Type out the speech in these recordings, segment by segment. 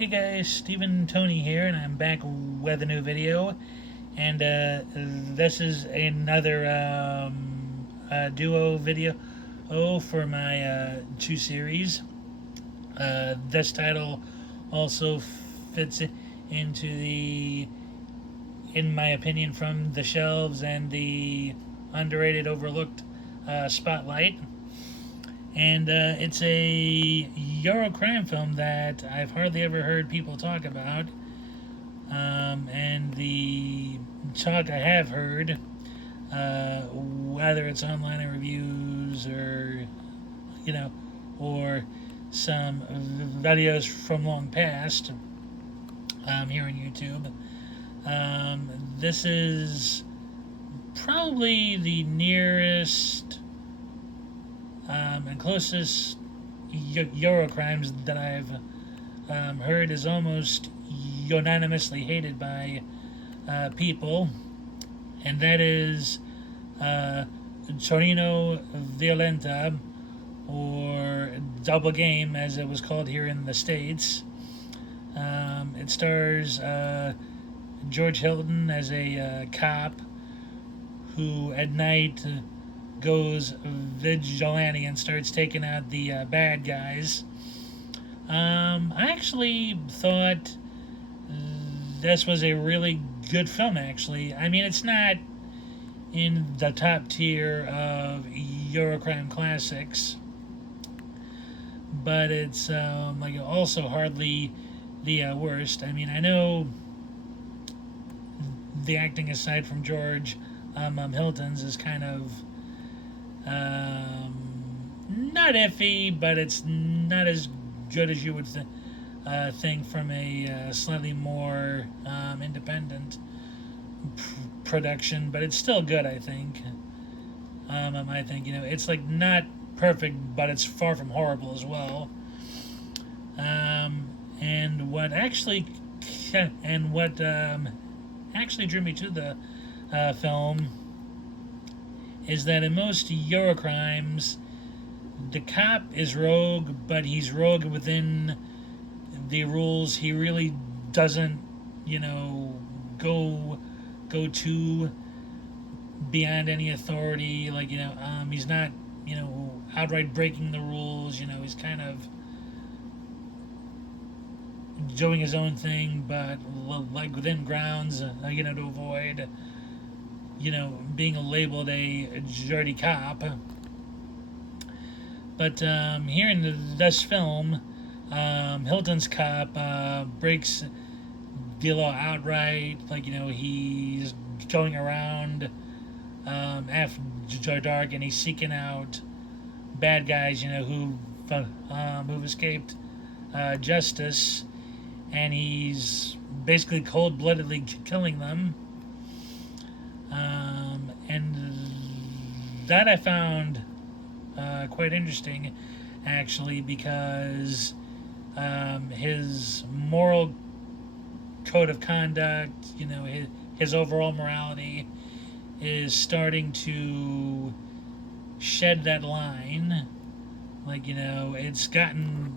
Hey guys, Stephen Tony here, and I'm back with a new video. And this is another duo video for my two series. This title also fits into the, in my opinion, from the shelves and the underrated, overlooked spotlight. And it's a Euro crime film that I've hardly ever heard people talk about. And the talk I have heard, whether it's online reviews or, you know, or some videos from long past here on YouTube, this is probably the nearest and closest Euro crimes that I've heard is almost unanimously hated by people, and that is Torino Violenta, or Double Game as it was called here in the States. It stars George Hilton as a cop who at night goes vigilante and starts taking out the bad guys. I actually thought this was a really good film, actually. I mean, it's not in the top tier of Eurocrime classics, but it's like also hardly the worst. I mean, I know the acting aside from George Hilton's is kind of not iffy, but it's not as good as you would think from a slightly more independent production. But it's still good, I think. I think it's like not perfect, but it's far from horrible as well. And what actually actually drew me to the film is that in most Eurocrimes, the cop is rogue, but he's rogue within the rules. He really doesn't, go too beyond any authority. Like he's not, outright breaking the rules. He's kind of doing his own thing, but like within grounds, to avoid being labeled a dirty cop. But here in this film, Hilton's cop breaks the law outright. Like, he's going around after dark and he's seeking out bad guys, who've escaped justice, and he's basically cold-bloodedly killing them. And that I found quite interesting, actually, because his moral code of conduct, his overall morality is starting to shed that line. Like, it's gotten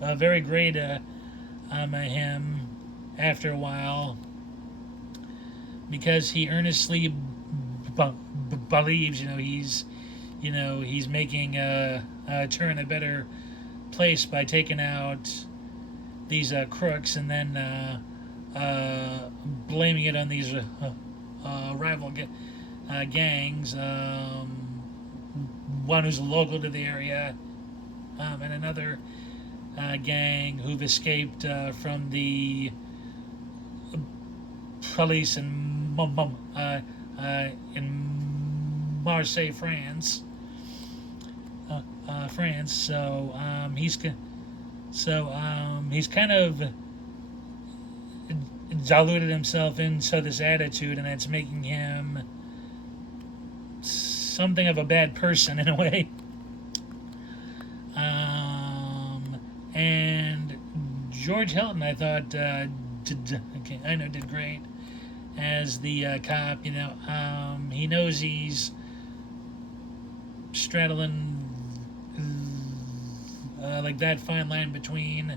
very great him after a while, because he earnestly believes, he's making turn a better place by taking out these crooks, and then blaming it on these rival gangs. One who's local to the area, and another gang who've escaped from the police in Marseille, France. France. He's kind of diluted himself into this attitude, and it's making him something of a bad person in a way. And George Hilton, I thought, did great as the cop. He knows he's straddling like that fine line between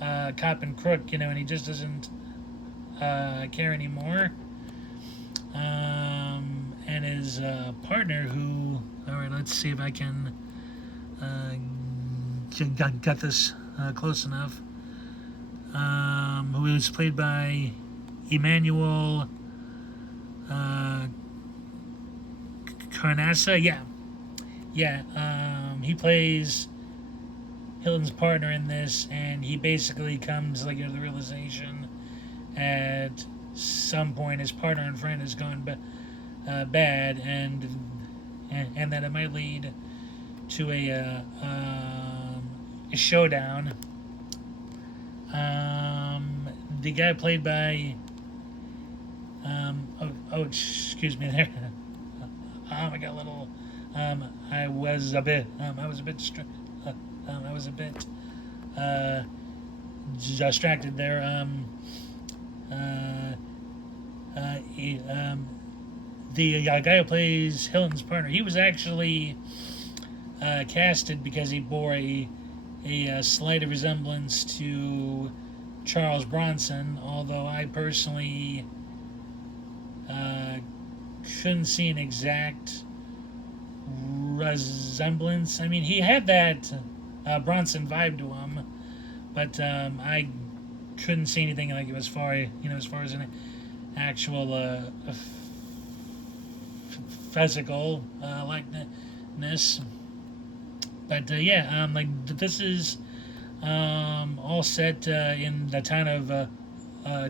cop and crook, and he just doesn't care anymore. And his partner, who, all right, let's see if I can get this close enough, who is played by Emmanuel Carnassa. Yeah. He plays Hilton's partner in this, and he basically comes to the realization at some point his partner and friend has gone bad, and that it might lead to a showdown. The guy played by excuse me there. I got a little. I was a bit. I was a bit. I was a bit distracted there. The guy who plays Hilton's partner, he was actually casted because he bore a slight resemblance to Charles Bronson, although I personally couldn't see an exact resemblance. I mean, he had that Bronson vibe to him, but I couldn't see anything as far as an actual physical likeness. But yeah, this is all set in the town of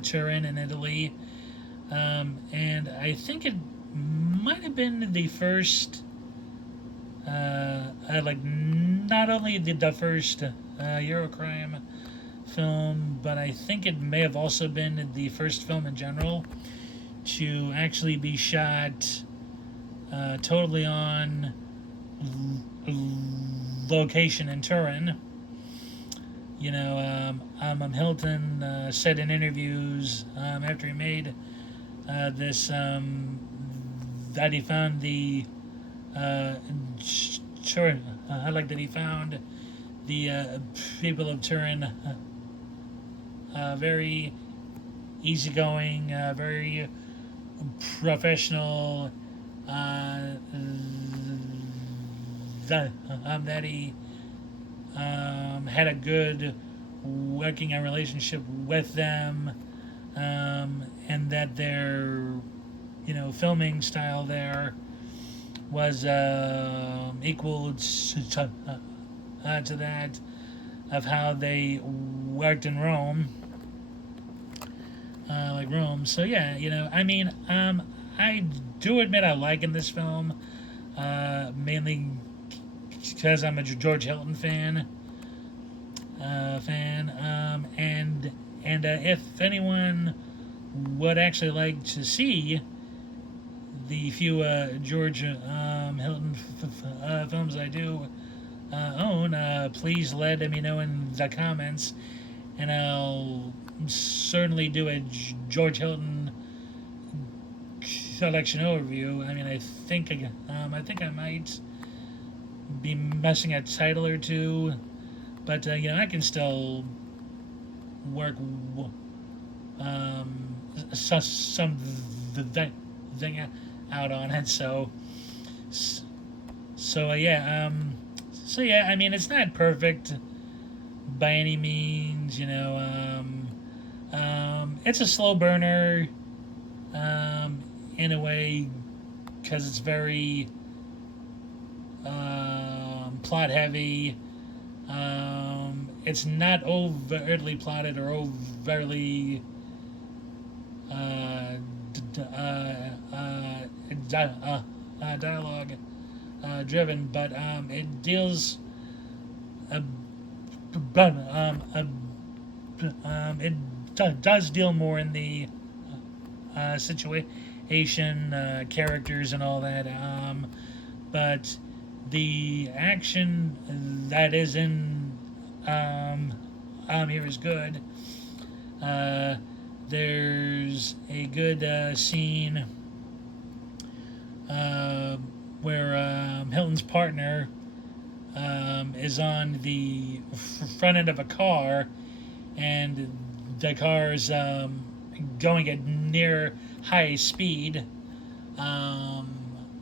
Turin in Italy, and I think it might have been the first, not only the first Eurocrime film, but I think it may have also been the first film in general to actually be shot totally on location in Turin. Hilton said in interviews after he made this that he found the Turin. I like that he found the people of Turin very easygoing, very professional. That he had a good working relationship with them, and that their filming style there was equal to that of how they worked in Rome, like Rome. So yeah, I do admit I like in this film, mainly because I'm a George Hilton fan. And if anyone would actually like to see the few George Hilton films I do own, please let me know in the comments, and I'll certainly do a George Hilton collection overview. I mean, I think I might be missing a title or two, but I can still work something out on it. So yeah. So yeah, I mean, it's not perfect by any means. It's a slow burner in a way because it's very plot heavy. It's not overtly plotted or overtly dialogue driven, but it deals it does deal more in the situation, characters, and all that. But the action that is in here is good. There's a good scene where Hilton's partner is on the front end of a car, and the car's going at near high speed. Um,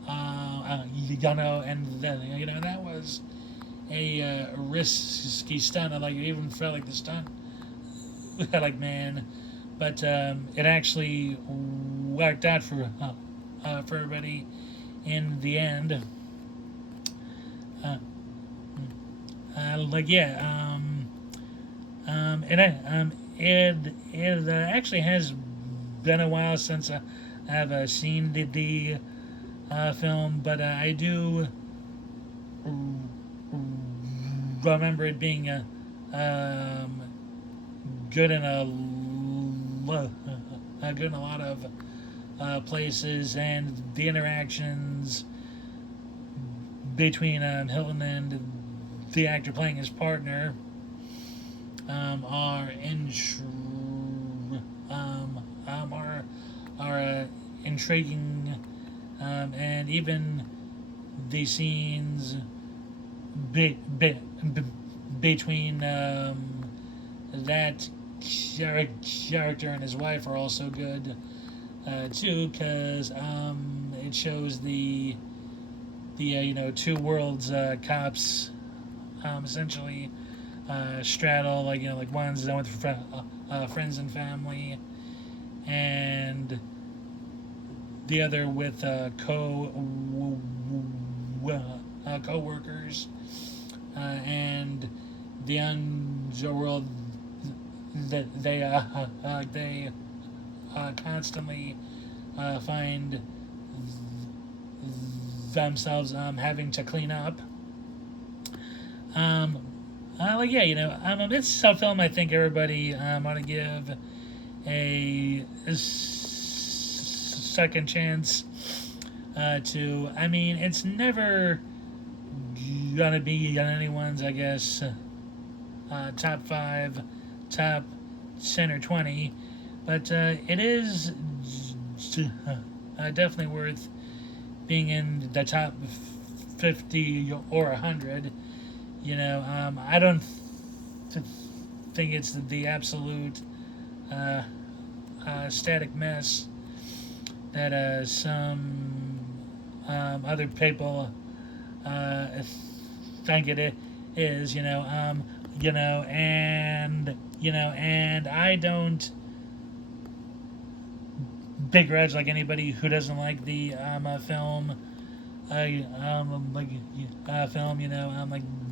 and then that was a risky stunt. I even felt like the stunt, like man, but it actually worked out for everybody in the end. Uh, yeah, it actually has been a while since I've seen the film, but I do remember it being um, good in good in a lot of places, and the interactions between Hilton and the actor playing his partner are intriguing, and even the scenes be, be, be, between that character and his wife are also good too, because it shows the two worlds cops essentially straddle, like one's done with friends and family, and the other with co-workers, and the underworld that they constantly find themselves having to clean up. Um, yeah, it's a film I think everybody ought to give a second chance to. I mean, it's never gonna be on anyone's, I guess, top 5, top 10 or 20, but it is definitely worth being in the top 50 or 100. I don't think it's the absolute uh, static mess that some other people think it is. And I don't begrudge anybody who doesn't like the film. Film.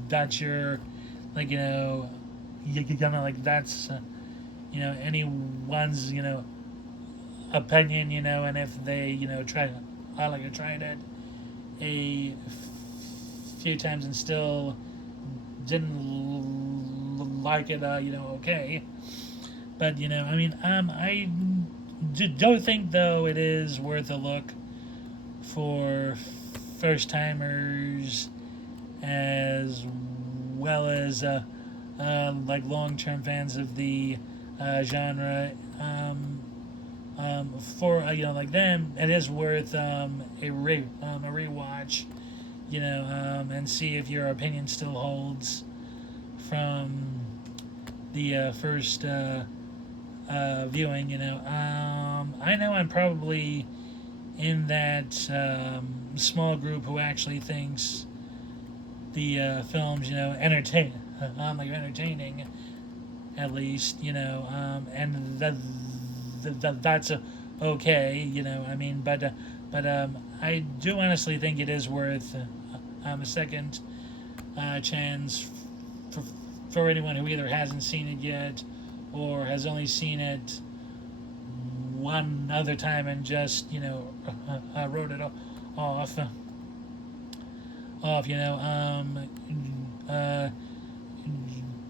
That's your that's anyone's opinion. And if they try, I tried it a few times and still didn't like it. Okay, but I don't think though it is worth a look for first timers as well as long term fans of the genre. For them, it is worth a rewatch. And see if your opinion still holds from the first viewing. I know I'm probably in that small group who actually thinks the films, entertaining, at least, and that's okay, but I do honestly think it is worth a second chance for, for anyone who either hasn't seen it yet or has only seen it one other time and just wrote it off uh,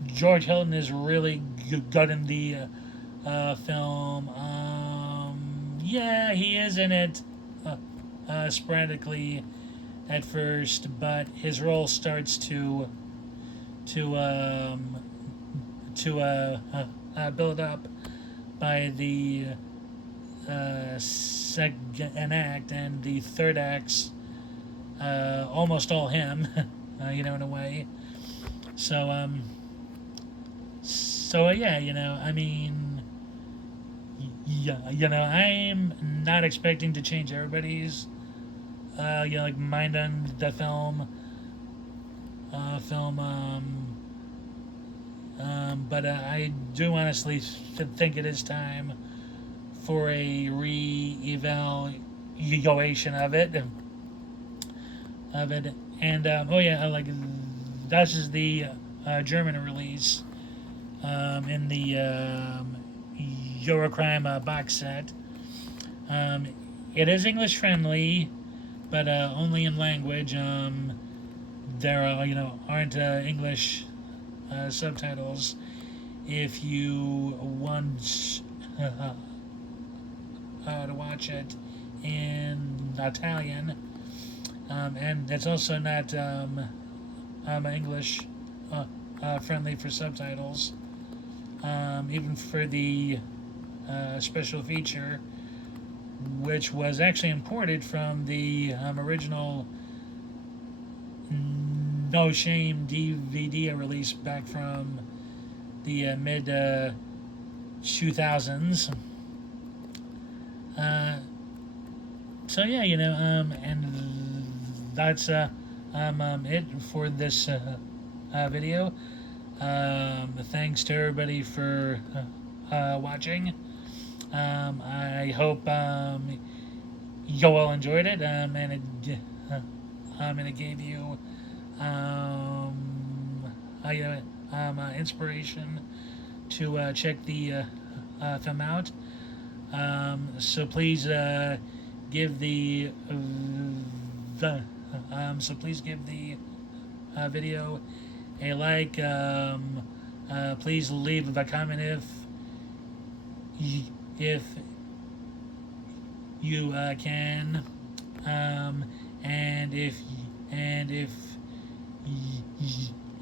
George Hilton is really good in the film. Yeah, he is in it sporadically at first, but his role starts to um, build up by the second act, and the third act's almost all him, in a way. So So yeah, I mean, yeah, I'm not expecting to change everybody's, like mind on the film. But I do honestly think it is time for a re-evaluation of it. And oh yeah, like this is the German release in the Eurocrime box set. Um, it is English friendly, but only in language. There are aren't English subtitles. If you want to watch it in Italian, and it's also not English friendly for subtitles. Even for the special feature, which was actually imported from the original No Shame DVD release back from the mid 2000s. So yeah, and that's it for this video. Thanks to everybody for watching. I hope you all enjoyed it, and it gave you inspiration to check the film out. So please give the video a like. Please leave a comment if you can, and if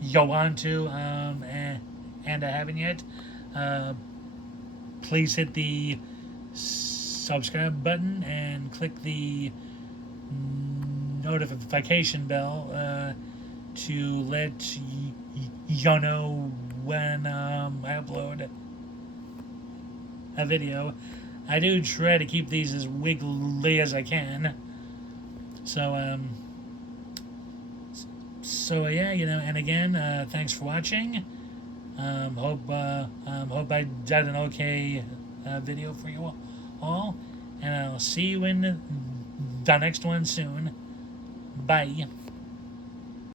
you want to, and I haven't yet, please hit the subscribe button and click the notification bell to let you know when I upload a video. I do try to keep these as weekly as I can. So yeah, and again, thanks for watching. Hope I did an okay video for you all, and I'll see you in the next one soon. Bye.